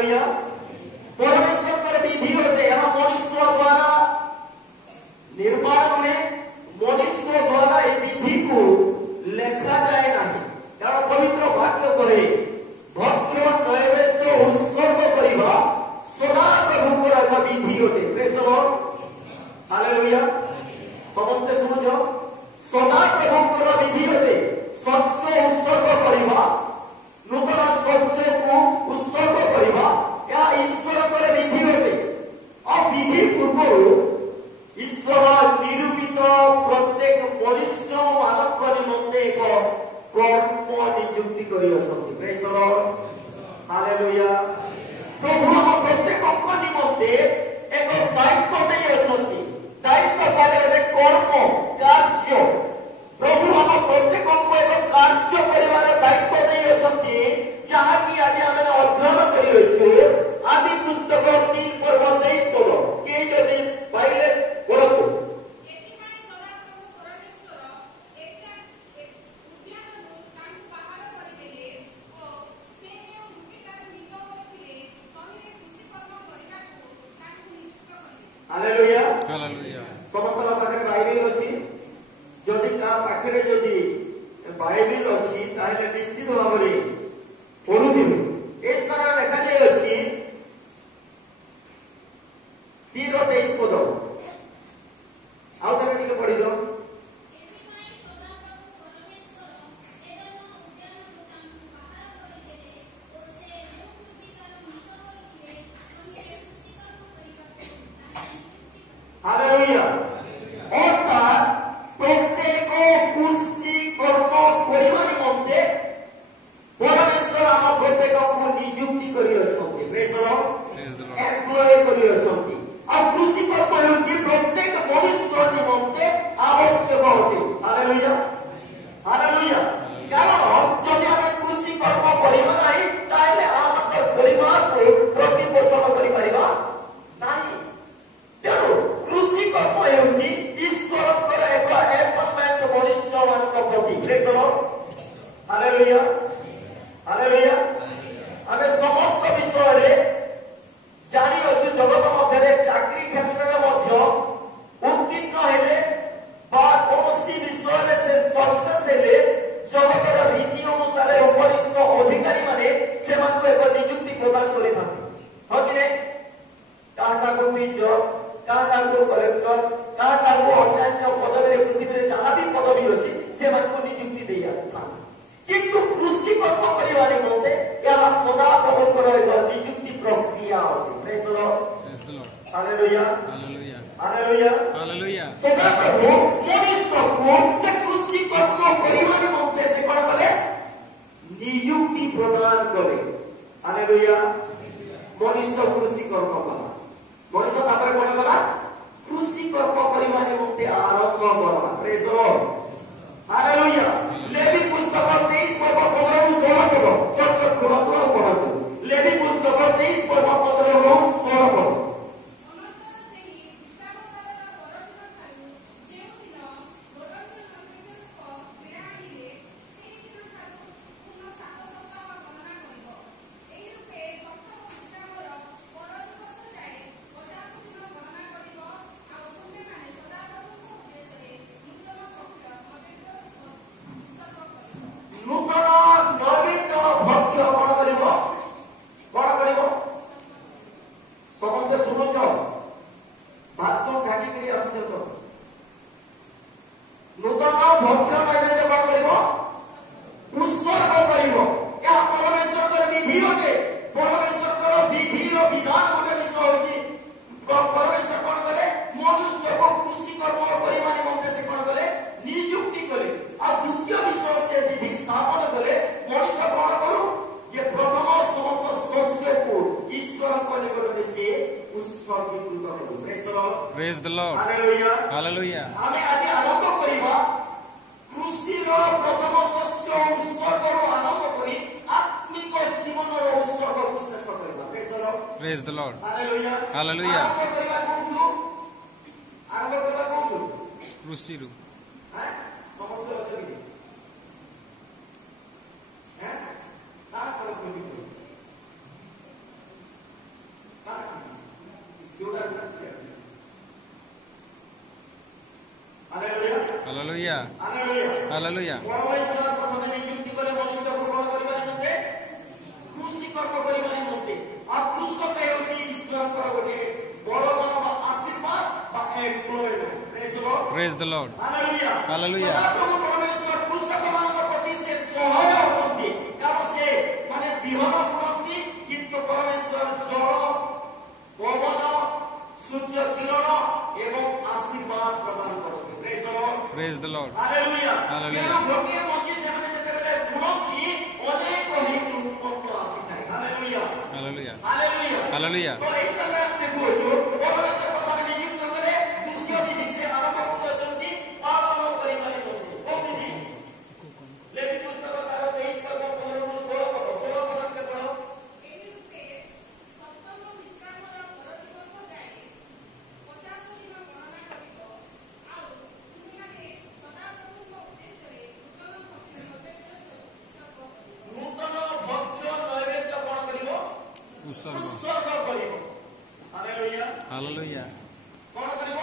Hallelujah परमेश्वर विधि होते यहाँ मनुष्य द्वारा निर्माण हुए मनुष्य द्वारा ये विधि को लेखा जाए नहीं कारण पवित्र वाक्य करे भक्त नैवेद्य उत्सर्ग करवा सदा प्रभुଙ୍କର ଏକ विधि होते प्रेज द लॉर्ड हालेलुया समस्त सुनुछ सदा प्रभुଙ୍କର विधि होते शस्य उत्सर्ग करवा नूतन शस्य को उत्सर्ग करवा या ईश्वरଙ୍କର विधि होते और विधि पूर्व ईश्वर निरूपित प्रत्येक मनुष्य मानव निमंते एक कर्म नियुक्ति करियछथि प्रेज द लॉर्ड हालेलुया प्रभु हम प्रत्येक निमंते एक दायित्व देइछथि दायित्व कार्य कर्म कार्य प्रभु हम प्रत्येक एक कार्य करिवार दायित्व देइछथि जहा कि आज हम अध्ययन करियछु आदि पुस्तक 3 पर्व 23 पद के यदि पहिले बोलतो हालेलुया हालेलुया समस्त पाखे बाइबल अछि जदि ता पाखे जदि बाइबल अछि ताले निश्चित भाबरे पढुथिबे ए स्थान लेखा जाय अछि 3:23 पद आउ तक टिके पढि दो हालेलुया अर्थात प्रत्येक कुर्सी कर्म परिमा निमंते परमेश्वर हम प्रत्येक को नियुक्ति करियछथि प्रेज द लॉर्ड एम्प्लॉय करियछथि और कुर्सी कर्म होछि प्रत्येक मनुष्य निमंते आवश्यक होते हालेलुया हालेलुया कारण जदि हम कुर्सी कर्म परिमा नाही ताले हम परिवार को प्रतिपोषण करि परिबा नाही तेणु कृषि कर्म हेउछि ईश्वरकर एक अपॉइंटमेंट मनुष्यମାନଙ୍କ प्रति praise the Lord hallelujah hallelujah ଆମେ ସମସ୍ତ ବିଷୟରେ ଜାଣି ଅଛୁ ଜଗତ ମଧ୍ୟରେ ଚାକିରି କ୍ଷେତ୍ରରେ ମଧ୍ୟ ଉତ୍ତୀର୍ଣ୍ଣ ହେଲେ ବା କୌଣସି ବିଷୟରେ ସେ ସକ୍ସେସ୍ ହେଲେ ଜଗତର ରୀତି ଅନୁସାରେ ଉପରିସ୍ଥ ଅଧିକାରୀ ମାନେ ସେମାନଙ୍କୁ ଏକ ନିଯୁକ୍ତି ପ୍ରଦାନ କରିଥାନ୍ତି ହଁ କି ନାହିଁ କାହାକୁ ଟିଚର काको कलेक्टर काको अन्य पदवी पृथ्वी जहाँ भी पदवी अछि सेମାନଙ୍କୁ नियुक्ति दिया किंतु कृषि कर्म करबा निमंते या सदा प्रभुकर एक नियुक्ति प्रक्रिया होती praise the Lord hallelujah hallelujah hallelujah hallelujah सदा प्रभु मनुष्य को से कृषि कर्म करबा निमंते से कोन करे नियुक्ति प्रदान करे हालेलुया मनुष्य कृषि कर्म कला मनुष्य तापर कोन कला कृषि कर्म करिबा निमंते आरंभ कला praise the Lord hallelujah Levi पुस्तक 23 पर्व 15-16 पद चर्चा खुलातो पढतो लेवी पुस्तक 23 पर्व 15-16 पद Praise the Lord. Hallelujah. Hallelujah. ଆମେ ଆଜି ଆରମ୍ଭ କରିବା କୃଷିର ପ୍ରଥମ ଶସ୍ୟ ଉତ୍ସର୍ଗରୁ ଆରମ୍ଭ କରି ଆତ୍ମିକ ଜୀବନର ଉତ୍ସର୍ଗକୁ ଶେଷ କରିବା। Praise the Lord. Hallelujah. Hallelujah. ଆରମ୍ଭ କରିବା କୋଉଠୁ? କୃଷିରୁ। ସମସ୍ତେ ଅଛନ୍ତି? Hallelujah hallelujah. ହାଲେଲୁୟା ପରମେଶ୍ୱର ପ୍ରଥମେ ନିଯୁକ୍ତି କଲେ ମନୁଷ୍ୟକୁ କଣ କରିବା ନିମନ୍ତେ? କୃଷିକର୍ମ କରିବା ନିମନ୍ତେ। ଆଉ କୃଷକ ହେଉଛି ଈଶ୍ୱରଙ୍କର ଗୋଟେ ବରଦାନ ବା ଆଶୀର୍ବାଦ ବା ଏମ୍ପ୍ଲୟମେଣ୍ଟ। ପ୍ରେଜ୍ ଦ ଲର୍ଡ ହାଲେଲୁୟା। ହାଲେଲୁୟା ସଦାପ୍ରଭୁ ପରମେଶ୍ୱର କୃଷକମାନଙ୍କ ପ୍ରତି ସେ ସହାୟ ହୁଅନ୍ତି, କାରଣ ସେ ମାନେ ବିହନ ବୁଣନ୍ତି, କିନ୍ତୁ ପରମେଶ୍ୱର ଜଳ, ପବନ, ସୂର୍ଯ୍ୟ କିରଣ ଏବଂ ଆଶୀର୍ବାଦ ପ୍ରଦାନ କରନ୍ତି। ପ୍ରେଜ୍ ଦ ଲର୍ଡ ହାଲେଲୁୟା। ହାଲେଲୁୟା। ତେଣୁ ଗୋଟିଏ ମଞ୍ଜି ସେମାନେ ଯେତେବେଳେ ବୁଣନ୍ତି ଅନେକ ହେଇକି ଉତ୍ପନ୍ନ ଆସିଥାଏ। ହାଲେଲୁୟା ହାଲେଲୁୟା ହାଲେଲୁୟା ହାଲେଲୁୟା ତ ଏଇ ସମୟରେ ଆମେ ଦେଖୁଅଛୁ ପରମେଶ୍ୱର ପ୍ରଥମେ ନିଯୁକ୍ତ କଲେ, ଦ୍ୱିତୀୟ ବିଧି ସେ ଆରମ୍ଭ କରୁଅଛନ୍ତି ପାଳନ କରିବା ନିମନ୍ତେ। କୋଉ ବିଧି? ଲେଖି ପୁସ୍ତକ ତାର 23 ପର୍ବ 15 ରୁ 16 ପଦ। 16 ପଦ କେ ପଢ। ଏହି ରୂପେ ସପ୍ତମ ବିଶ୍ରାମର ପରଦିବସ ଯାଏ 50 ଦିନ ଗଣନା କରିବ। ଆଉ ତୁମେମାନେ ସଦାପ୍ରଭୁଙ୍କ ଉଦ୍ଦେଶ୍ୟରେ ନୂତନ ଭକ୍ତି ନୈବେଦ୍ୟ ଉତ୍ସର୍ଗ କରିବ। ନୂତନ ଭକ୍ଷ୍ୟ ନୈବେଦ୍ୟ କଣ କରିବ? ଉତ୍ସର୍ଗ ଉତ୍ସର୍ଗ କରିବ। ହାଲେଲୁୟା। ହାଲେଲୁୟା କଣ କରିବ?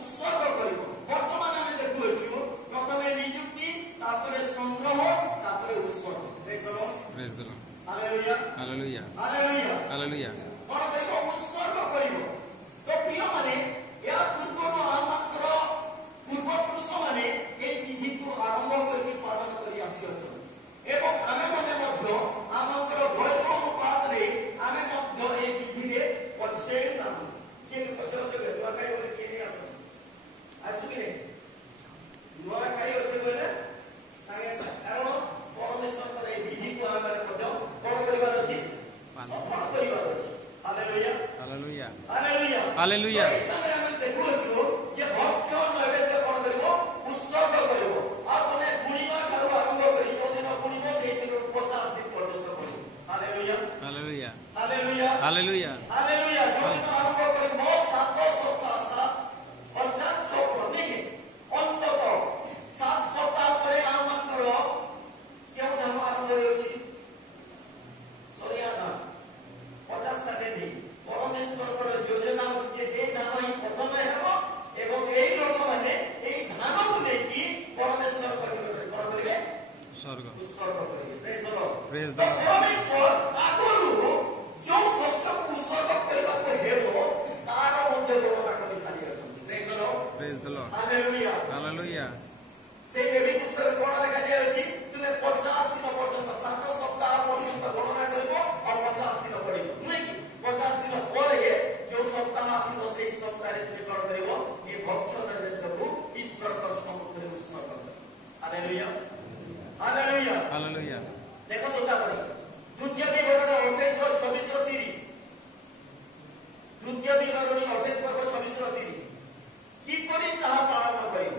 ଉତ୍ସର୍ଗ କରିବ। ବର୍ତ୍ତମାନ ଆମେ ଦେଖୁଅଛୁ ପ୍ରଥମେ ନିଯୁକ୍ତି, ତାପରେ ସଂଗ୍ରହ, ତାପରେ ଉତ୍ସର୍ଗ। Praise the Lord hallelujah hallelujah hallelujah. Hallelujah କଣ କରିବ? ଉତ୍ସର୍ଗ କରିବ। ତ ପ୍ରିୟମାନେ, ଏହା ପୂର୍ବରୁ ଆମମାନଙ୍କର ପୂର୍ବପୁରୁଷମାନେ ଏହି ବିଧିକୁ ଆରମ୍ଭ କରିକି ପାଳନ କରି ଆସିଅଛନ୍ତି ଏବଂ ଆମେମାନେ ମଧ୍ୟ ଆମଙ୍କର ବୟସ ଅନୁପାତରେ ଆମେ ମଧ୍ୟ ଏହି ବିଧିରେ ପଛେଇ ନାହୁଁ। କିଏ ପଛେ ଅଛେ ନୂଆଖାଇ ବୋଲି କିଏ ନେଇ ଆସନ୍ତି ଆସିବିନି। ନୂଆଖାଇ ଅଛେ କହିଲେ ସାଙ୍ଗେ ସାଙ୍ଗେ, କାରଣ ପରମେଶ୍ୱରଙ୍କର ଏହି ବିଧିକୁ ଆମେ ମଧ୍ୟ କଣ କରିବାର ଅଛି? ସଫଳ କରିବାର ଅଛି। Hallelujah hallelujah hallelujah hallelujah. ତ ଏହି ସମୟରେ ଆମେ ଦେଖୁଅଛୁ ଯେ ଭକ୍ଷ୍ୟ ନୈବେଦ୍ୟ କଣ କରିବ? ଉତ୍ସର୍ଗ କରିବ। ଆଉ ତମେ ବୁଣିବା ଠାରୁ ଆରମ୍ଭ କରି ଯୋଉଦିନ ବୁଣିବ ସେଇ ଦିନରୁ 50 ଦିନ ପର୍ଯ୍ୟନ୍ତ କରିବ। Hallelujah hallelujah hallelujah hallelujah hallelujah. ଯୋଉଦିନ ଆରମ୍ଭ କରିବ 7 ସପ୍ତାହ ଅର୍ଥାତ୍ 6 ନାଇଁ ଅନ୍ତତଃ 7 ସପ୍ତାହ ପରେ ଆମମାନଙ୍କର କେଉଁ ଧାମ ଆରମ୍ଭ ହେଉଛି? ସରିଆ ଧାମ 50-60 ଦିନ। ପରମେଶ୍ୱରଙ୍କର ଯୋଜନା ଅଛି ଯେ ଏଇ ଧାମ ହିଁ ପ୍ରଥମେ ହେବ ଏବଂ ଏଇ ଲୋକମାନେ ଏଇ ଧାନକୁ ନେଇକି ପରମେଶ୍ୱର କଣ କରିବେ? ଉତ୍ସର୍ଗ ଉତ୍ସର୍ଗ କରିବେ। ପ୍ରେଜ୍ ଦ ଲର୍ଡ। ପ୍ରେଜ୍ ଦ ତ ଲର୍ଡ ପରମେଶ୍ୱର ଆଗରୁ ଯୋଉ ଶସ୍ୟକୁ ଉତ୍ସର୍ଗ କରିବାକୁ ହେବ ତାର ମଧ୍ୟ ଗଣନା କରି ସାରିଅଛନ୍ତି। ପ୍ରେଜ୍ ଦ ଲର୍ଡ। ପ୍ରେଜ୍ ଦ ଲର୍ଡ ହାଲେଲୁୟା। ହାଲେଲୁୟା ସେଇ ଲେଖି ପୁସ୍ତକରେ କଣ ଲେଖାଯାଇଅଛି? ତୁମେ 50 ଦିନ ପର୍ଯ୍ୟନ୍ତ 7 ସପ୍ତାହ ପର୍ଯ୍ୟନ୍ତ ଗଣନା କରିବ ଆଉ 50 ଦିନ କରିବ, ନୁହେଁ କି? 50 ଦିନ ପରେ ଯୋଉ ସପ୍ତାହ ଆସିବ ସେଇ ସପ୍ତାହରେ ତୁମେ କଣ କରିବ? ଏ ଭକ୍ଷ୍ୟ ନୈବେଦ୍ୟକୁ ଈଶ୍ୱରଙ୍କ ସମ୍ମୁଖରେ ଉତ୍ସର୍ଗ କରିବ। Hallelujah hallelujah. ହାଲେଲୁୟା ଦେଖନ୍ତୁ ତାପରେ ଦ୍ୱିତୀୟ ବିବରଣୀ 28-26-30। ଦ୍ୱିତୀୟ ବିବରଣୀ 28-26-30 କିପରି ତାହା ପାଳନ କରିବ?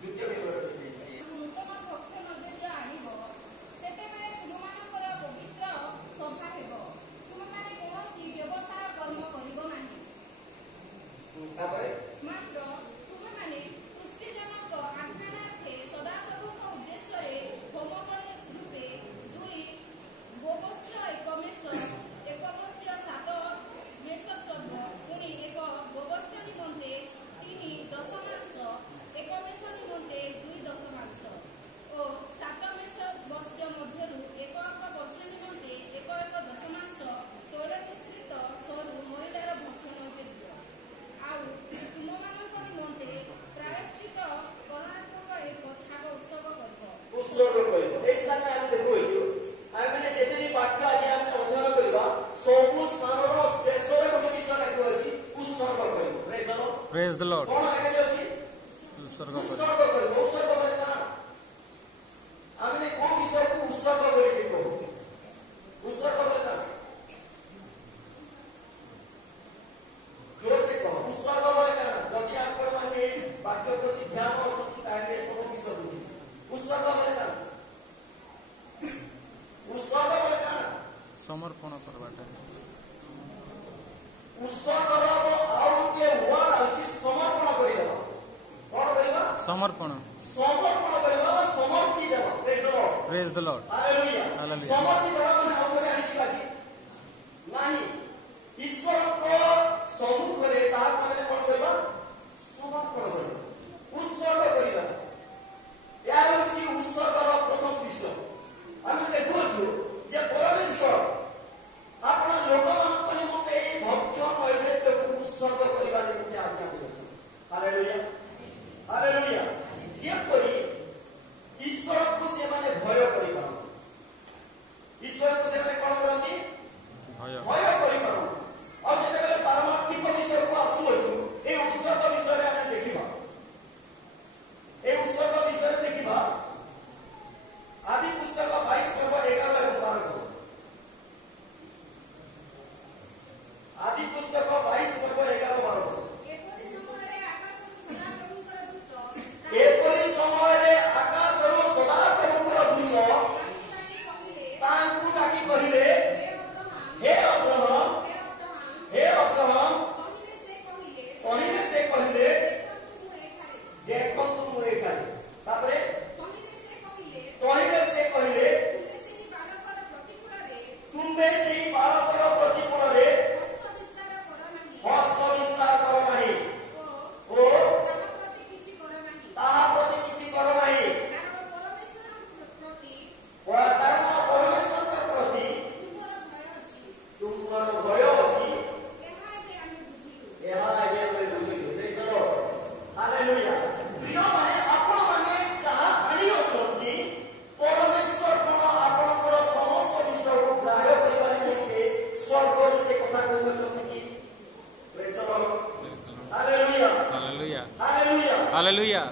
ଦ୍ୱିତୀୟ ବିବରଣୀ ଦେଇଛି। ନୂତନ ଭକ୍ଷ୍ୟ ନୈବେଦ୍ୟ ଆଣିବ, ସେତେବେଳେ ତୁମମାନଙ୍କର ପବିତ୍ର ସଭା ହେବ। ତୁମେମାନେ କୌଣସି ବ୍ୟବସାୟ କର୍ମ କରିବ ନାହିଁ। ତାପରେ ମାତ୍ର ତୁମେମାନେ ତୁଷ୍ଟିଜନକ ଆଜ୍ଞାନାର୍ଥେ ସଦାପ୍ରଭୁଙ୍କ ଉଦ୍ଦେଶ୍ୟରେ ହୋମବଳି ରୂପେ 2 ଗୋବତ୍ସ, 1 ମେଷ, 1 ମତ୍ସ୍ୟ, 7 ମେଷ ସ୍ୱର୍ଗ, ପୁଣି 1 ଗୋବତ୍ସ ନିମନ୍ତେ 3 ଦଶମାଂଶ, 1 ମେଷ ନିମନ୍ତେ 2 ଦଶମାଂଶ ଓ 7 ମେଷ ମତ୍ସ୍ୟ ମଧ୍ୟରୁ 1 ବର୍ଷ ନିମନ୍ତେ 1 ଦଶମାଂଶ ତୈଳ ମିଶ୍ରିତ ସରୁ ମଇଦାର ଭକ୍ଷ୍ୟ ନୈବେଦ୍ୟ। ଆଉ ତୁମମାନଙ୍କ ନିମନ୍ତେ ପ୍ରାୟଶ୍ଚିତ କରଣାତ୍ମକ 1 ଛାଗ ଉତ୍ସର୍ଗ କରିବ। ଉତ୍ସର୍ଗ କରିବ। ଏଇ ସ୍ଥାନରେ ଆମେ ଦେଖୁଅଛୁ ଆମେ ଯେତେ ବି ବାକ୍ୟ ଆଜି ଆମେ ଅଧ୍ୟୟନ କରିବା ସବୁ ସ୍ଥାନର ଶେଷରେ ଗୋଟେ ବିଷୟ ଲେଖାଅଛି ଉତ୍ସର୍ଗ କରିବ। ପ୍ରେଜ୍ ଦ ଲର୍ଡ କଣ ଲେଖାଯାଇଛି? ଉତ୍ସର୍ଗ ଉତ୍ସର୍ଗ କରିବ। ଉତ୍ସର୍ଗ ମାନେ କଣ? ଆମେ କୋଉ ବିଷୟକୁ ଉତ୍ସର୍ଗ ବୋଲି କହୁ? ଉତ୍ସର୍ଗ ମାନେ କଣ? ଜୋରସେ କହ। ଉତ୍ସର୍ଗ ମାନେ କଣ? ଯଦି ଆପଣମାନେ ବାକ୍ୟ ପ୍ରତି ଧ୍ୟାନ ଅଛନ୍ତି ତାହେଲେ ସବୁ ବିଷୟ ବୁଝିବେ। ଉତ୍ସର୍ଗ ମାନେ କଣ? ଉତ୍ସର୍ଗ ମାନେ କଣ? ସମର୍ପଣ କରବାଟା ଉତ୍ସର୍ଗର ଆଉ ଗୋଟିଏ ୱାର୍ଡ ଅଛି ସମର୍ପଣ କରିବା। କଣ କରିବା? ସମର୍ପଣ ସମର୍ପଣ କରିବା ବା ସମର୍ପି ଦେବା। ପ୍ରେଜ୍ ଦ ଲର୍ଡ ହାଲେଲୁୟା। ହାଲେଲୁୟା। ସମର୍ପି ଦେବା ମାନେ ଆଉଥରେ ଆଣିଯିବା କି? ନାହିଁ। ଈଶ୍ୱରଙ୍କ ସମ୍ମୁଖରେ ତାହାକୁ ଆମେ କଣ କରିବା ସମର୍ପଣ କରିବା ଉତ୍ସର୍ଗ କରିବା ଏହା ହେଉଛି ଉତ୍ସର୍ଗର ପ୍ରଥମ ବିଷୟ ଆମେ ଦେଖୁଛୁ ଯେ ପରମେଶ୍ୱର ଆପଣ ଲୋକମାନଙ୍କ ନିମନ୍ତେ ଏହି ଭକ୍ତ ନୈବେଦ୍ୟକୁ ଉତ୍ସର୍ଗ କରିବା ନିମନ୍ତେ ଆଜ୍ଞା ଦେଇଛନ୍ତି ହାଲେଲୁୟା ହାଲେଲୁୟା ଯେପରି ଈଶ୍ୱରକୁ ସେମାନେ ଭୟ କରିପାରନ୍ତି ଈଶ୍ୱରକୁ ସେମାନେ କଣ କରନ୍ତି ଭୟ କରିପାରନ୍ତି ଆଉ ଯେତେବେଳେ ପାରମାର୍ଥିକ ବିଷୟକୁ ଆସୁଅଛୁ ଏହି ଉତ୍ସର୍ଗ ବିଷୟରେ ଆମେ ଦେଖିବା ଏହି ଉତ୍ସର୍ଗ ବିଷୟରେ ଦେଖିବା ଆଦି ପୁସ୍ତକ 22 ପର୍ବ 11 ଏବଂ 12 ଆଦି ପୁସ୍ତକ 22 ପର୍ବ 11 12 ଏପରି ସମୟରେ ଆକାଶରୁ ସଦାପ୍ରଭୁଙ୍କର ଦୂତ ତାଙ୍କୁ ଡାକି କହିଲେ ହେ ଅବ୍ରାହମ କହିଲେ ସେ କହିଲେ ଦେଖନ୍ତୁ ମୁଁ ଏଠାରେ ତାପରେ କହିଲେ ସେ କହିଲେ ତୁମ୍ଭେ ସେହି ବାଳକର ପ୍ରତିକୂଳରେ ହସ୍ତ ବିସ୍ତାର କର ନାହିଁ ଓ ତାହା ପ୍ରତି କିଛି କର ନାହିଁ କାରଣ ପରମେଶ୍ୱରଙ୍କ ପ୍ରତି ତୁମର ଭୟ ଅଛି ଏହା ଏବେ ଆମେ ବୁଝିଲୁ ହାଲେଲୁୟା ପ୍ରିୟମାନେ ଆପଣମାନେ ଯାହା ଆଣିଅଛନ୍ତି ପରମେଶ୍ୱର କଣ ଆପଣଙ୍କର ସମସ୍ତ ବିଷୟକୁ ଗ୍ରାହ୍ୟ କରିବା ନିମନ୍ତେ ସ୍ୱର୍ଗରୁ ସେ କଥା କହୁଅଛନ୍ତି କି ହାଲେଲୁୟା Hallelujah. Hallelujah Hallelujah.